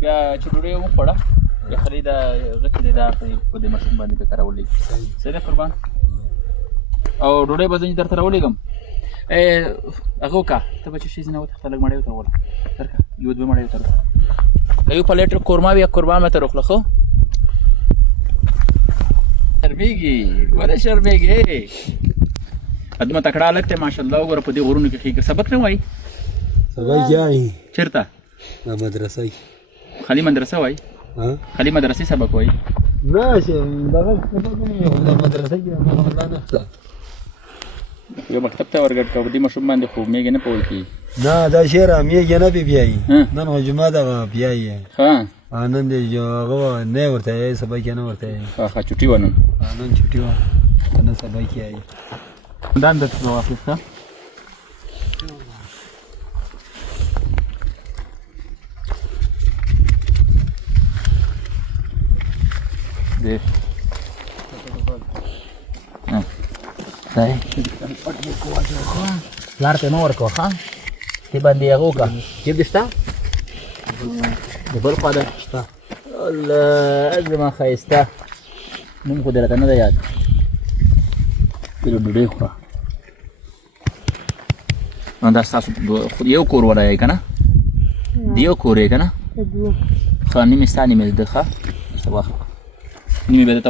بیا چې ډوډۍ وخوړه بیا خالي دا غټې دی دا په دې ماشوم باندې بېرته راولېږي صحیح ده قربان او ډوډۍ به زه درته راولېږم هغه وکړه ته به چې شي ځینې وتښته لږ مړۍ ورته وغوړه درکړه یو دوه مړۍ ورته که یو پلیټ قورمه وي قربان به ته روخله خو شرمېږي ولې شرمېږې دومره تکړه هلک دی ماشاءالله وګوره په دې غرونو کې ښېږي سبق نه وایي سبق یایي چېرته مدرسه خالي مدرسه وایي خالي مدرسې سبق وایي نه دغه سبق نه مدرسه کې هغه نه شته یو مکتب ته ورګډ کړه په دې ماشوم باندې خو میږې نه پوه کېږي نه دا شعر میږې نه پې بیایي نن خو جمعه ده بیایي ښه نن دې هغه نه ورته یې سبق یې نه ورته یې ښه چوټي وه نن نن چوټي وه نن سبق یې یې دا هم درته واخیسته دې پلار ته مه ورکوه ښه دې باندې هغه وکړه جیب دې شته د بل خوا ده شته الله زما ښایسته نوم خو دې راته نه ده یاد ډوډۍ خوره نو دا ستاسو یو کور ولا یې که نه د یو کور یې که نه ښه نیم یې ستا نیم یې د ده ښه درته واخله نیم یې بیا درته